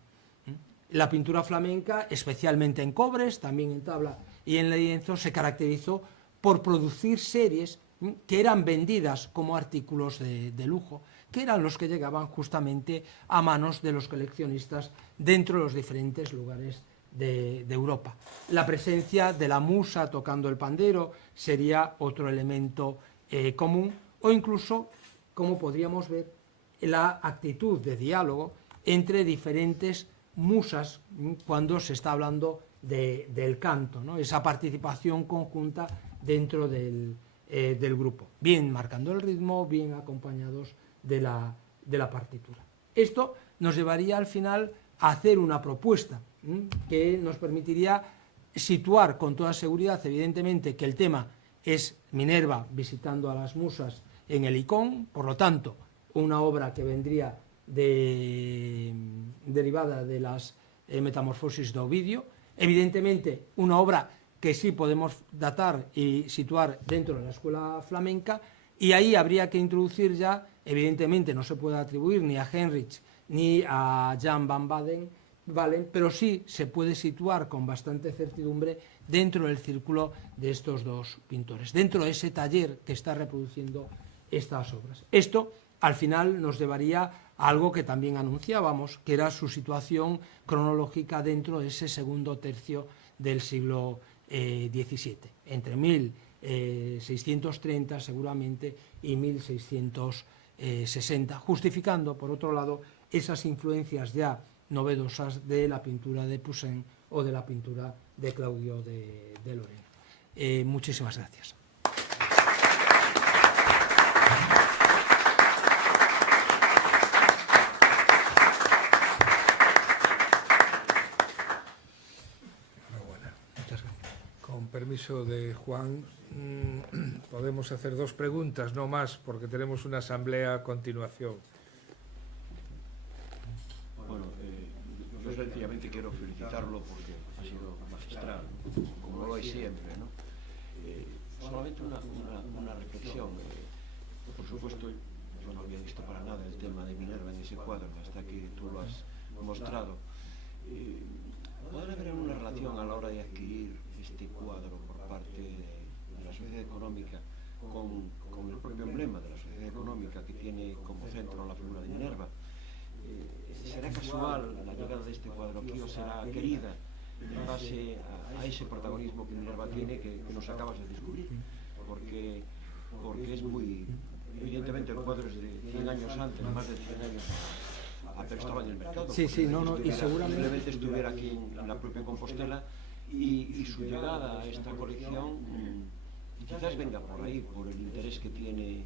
La pintura flamenca, especialmente en cobres, también en tabla y en lienzo, se caracterizó por producir series que eran vendidas como artículos de lujo, que eran los que llegaban justamente a manos de los coleccionistas dentro de los diferentes lugares de Europa. La presencia de la musa tocando el pandero sería otro elemento común, o incluso, como podríamos ver, la actitud de diálogo entre diferentes musas cuando se está hablando del canto, ¿no? Esa participación conjunta dentro del grupo, bien marcando el ritmo, bien acompañados de la partitura. Esto nos llevaría al final a hacer una propuesta que nos permitiría situar con toda seguridad, evidentemente, que el tema es Minerva visitando a las musas en el Icón, por lo tanto, una obra que vendría derivada de las Metamorfosis de Ovidio, evidentemente una obra que sí podemos datar y situar dentro de la escuela flamenca, y ahí habría que introducir ya, evidentemente no se puede atribuir ni a Heinrich ni a Jan van Balen, pero sí se puede situar con bastante certidumbre dentro del círculo de estos dos pintores, dentro de ese taller que está reproduciendo estas obras. Esto, al final, nos llevaría a algo que también anunciábamos, que era su situación cronológica dentro de ese segundo tercio del siglo XVII, entre 1630 seguramente y 1660, justificando, por otro lado, esas influencias ya novedosas de la pintura de Poussin o de la pintura de Claudio de Lorena. Muchísimas gracias. Con permiso. permiso de Juan, podemos hacer 2 preguntas, no más, porque tenemos una asamblea a continuación. Bueno, yo sencillamente quiero felicitarlo porque ha sido magistral, como lo es siempre, ¿no? Solamente una reflexión. Por supuesto, yo no había visto para nada el tema de Minerva en ese cuadro, hasta que tú lo has mostrado. ¿Podrá haber una relación a la hora de adquirir este cuadro por parte de la sociedad económica con el propio emblema de la sociedad económica que tiene como centro la figura de Minerva? ¿Será casual la llegada de este cuadro aquí o será querida en base a ese protagonismo que Minerva tiene que nos acabas de descubrir? Porque es muy... Evidentemente el cuadro es de 100 años antes, más de 100 años, pero estaba en el mercado. Sí, sí, no, y seguramente... Simplemente estuviera aquí en la propia Compostela y su llegada a esta colección quizás venga por ahí, por el interés que tiene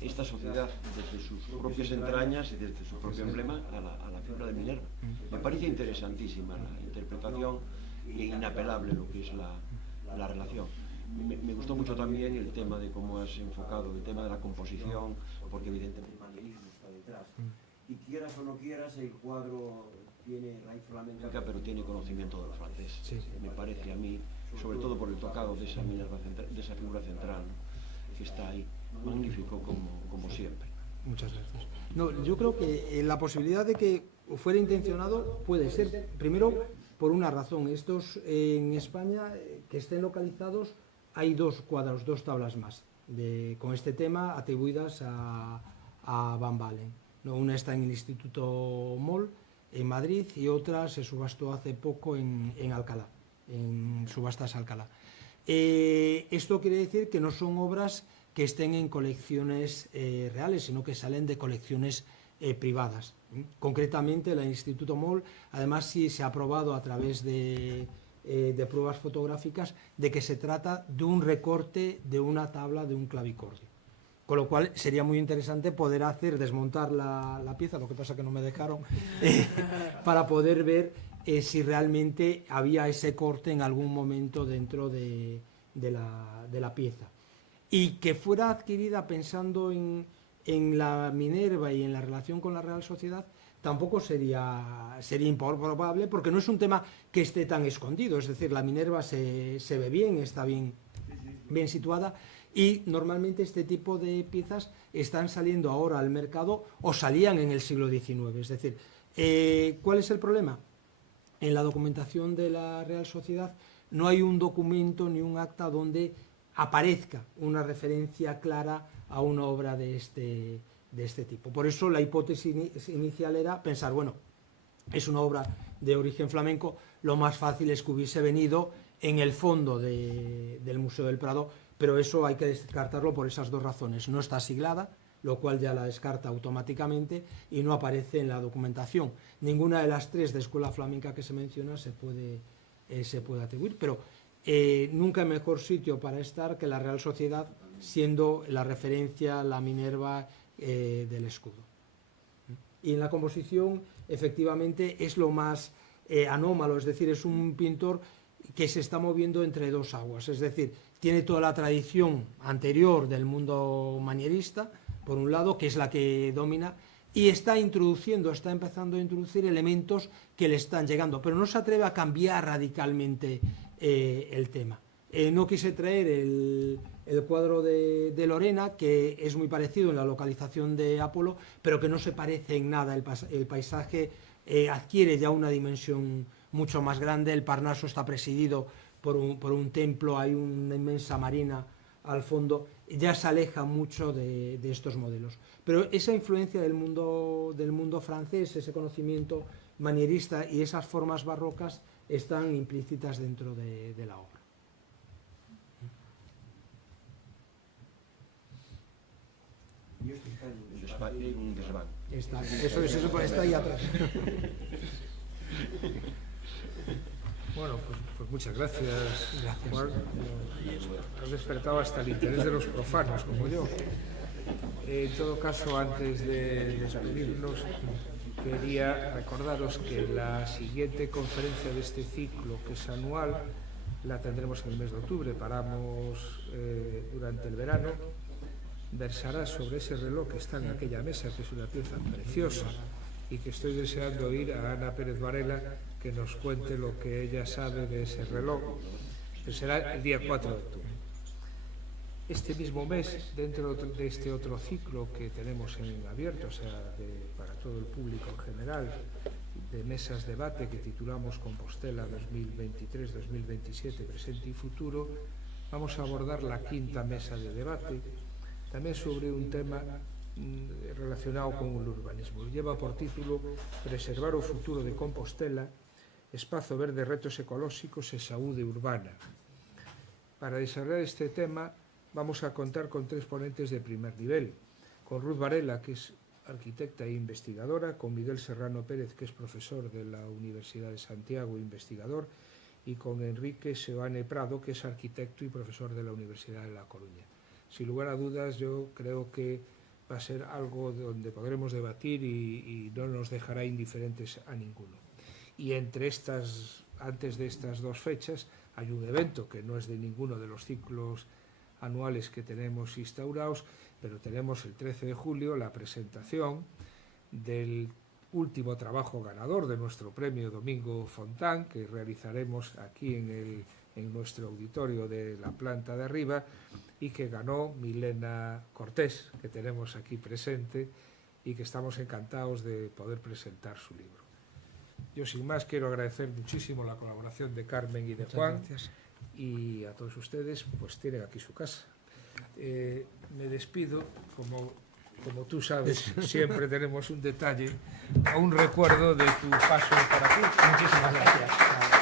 esta sociedad desde sus propias entrañas y desde su propio emblema a la figura de Minerva. Me parece interesantísima la interpretación e inapelable lo que es la relación. Me gustó mucho también el tema de cómo has enfocado el tema de la composición, porque evidentemente el manierismo está detrás. Y quieras o no quieras, el cuadro tiene raíz flamenca, pero tiene conocimiento de lo francés. Sí. Me parece a mí, sobre todo por el tocado de esa Minerva, de esa figura central, ¿no? Que está ahí, magnífico como siempre. Muchas gracias. No, yo creo que la posibilidad de que fuera intencionado puede ser, primero, por una razón. Estos en España, que estén localizados, hay 2 cuadros, 2 tablas más, con este tema atribuidas a Van Balen. ¿No? Una está en el Instituto Moll, en Madrid, y otra se subastó hace poco en Alcalá, en Subastas Alcalá. Esto quiere decir que no son obras que estén en colecciones reales, sino que salen de colecciones privadas. Concretamente, el Instituto Moll, además, sí se ha probado a través de pruebas fotográficas de que se trata de un recorte de una tabla de un clavicordio. Con lo cual sería muy interesante poder desmontar la pieza, lo que pasa que no me dejaron, para poder ver si realmente había ese corte en algún momento dentro de la pieza. Y que fuera adquirida pensando en la Minerva y en la relación con la Real Sociedad, tampoco sería improbable, porque no es un tema que esté tan escondido. Es decir, la Minerva se ve bien, está bien situada, y normalmente este tipo de piezas están saliendo ahora al mercado o salían en el siglo XIX. Es decir, ¿cuál es el problema? En la documentación de la Real Sociedad no hay un documento ni un acta donde aparezca una referencia clara a una obra de este tipo. Por eso la hipótesis inicial era pensar, bueno, es una obra de origen flamenco, lo más fácil es que hubiese venido en el fondo del Museo del Prado, pero eso hay que descartarlo por esas 2 razones. No está siglada, lo cual ya la descarta automáticamente, y no aparece en la documentación. Ninguna de las 3 de escuela flamenca que se menciona se puede atribuir, pero nunca hay mejor sitio para estar que la Real Sociedad, siendo la referencia, la Minerva del escudo. Y en la composición, efectivamente, es lo más anómalo, es decir, es un pintor que se está moviendo entre 2 aguas, es decir, tiene toda la tradición anterior del mundo manierista, por un lado, que es la que domina, y está empezando a introducir elementos que le están llegando, pero no se atreve a cambiar radicalmente el tema. No quise traer el cuadro de Lorena, que es muy parecido en la localización de Apolo, pero que no se parece en nada. El paisaje adquiere ya una dimensión mucho más grande. El Parnaso está presidido por un templo, hay una inmensa marina al fondo, ya se aleja mucho de estos modelos. Pero esa influencia del mundo francés, ese conocimiento manierista y esas formas barrocas están implícitas dentro de la obra. Y esto está en un desván. Está ahí atrás. Bueno, pues muchas gracias, Juan. Has despertado hasta el interés de los profanos, como yo. En todo caso, antes de despedirnos, quería recordaros que la siguiente conferencia de este ciclo, que es anual, la tendremos en el mes de octubre, paramos durante el verano. Versará sobre ese reloj que está en aquella mesa, que es una pieza preciosa, y que estoy deseando oír a Ana Pérez Varela que nos cuente lo que ella sabe de ese reloj, que será el día 4 de octubre. Este mismo mes, dentro de este otro ciclo que tenemos en abierto, o sea, para todo el público en general, de mesas debate que titulamos Compostela 2023-2027, presente y futuro, vamos a abordar la quinta mesa de debate, también sobre un tema relacionado con el urbanismo. Lleva por título Preservar o futuro de Compostela, espazo verde, retos ecolóxicos e saúde urbana. Para desarrollar este tema vamos a contar con 3 ponentes de primer nivel, con Ruth Varela, que es arquitecta e investigadora, con Miguel Serrano Pérez, que es profesor de la Universidad de Santiago e investigador, y con Enrique Seoane Prado, que es arquitecto y profesor de la Universidad de La Coruña. Sin lugar a dudas, yo creo que va a ser algo donde podremos debatir y no nos dejará indiferentes a ninguno. Y antes de estas 2 fechas, hay un evento que no es de ninguno de los ciclos anuales que tenemos instaurados, pero tenemos el 13 de julio la presentación del último trabajo ganador de nuestro premio Domingo Fontán, que realizaremos aquí en nuestro auditorio de la planta de arriba, y que ganó Milena Cortés, que tenemos aquí presente y que estamos encantados de poder presentar su libro. Yo sin más quiero agradecer muchísimo la colaboración de Carmen y de Juan. Gracias. Y a todos ustedes, pues tienen aquí su casa. Me despido, como tú sabes, siempre tenemos un detalle o un recuerdo de tu paso para aquí. Muchísimas gracias.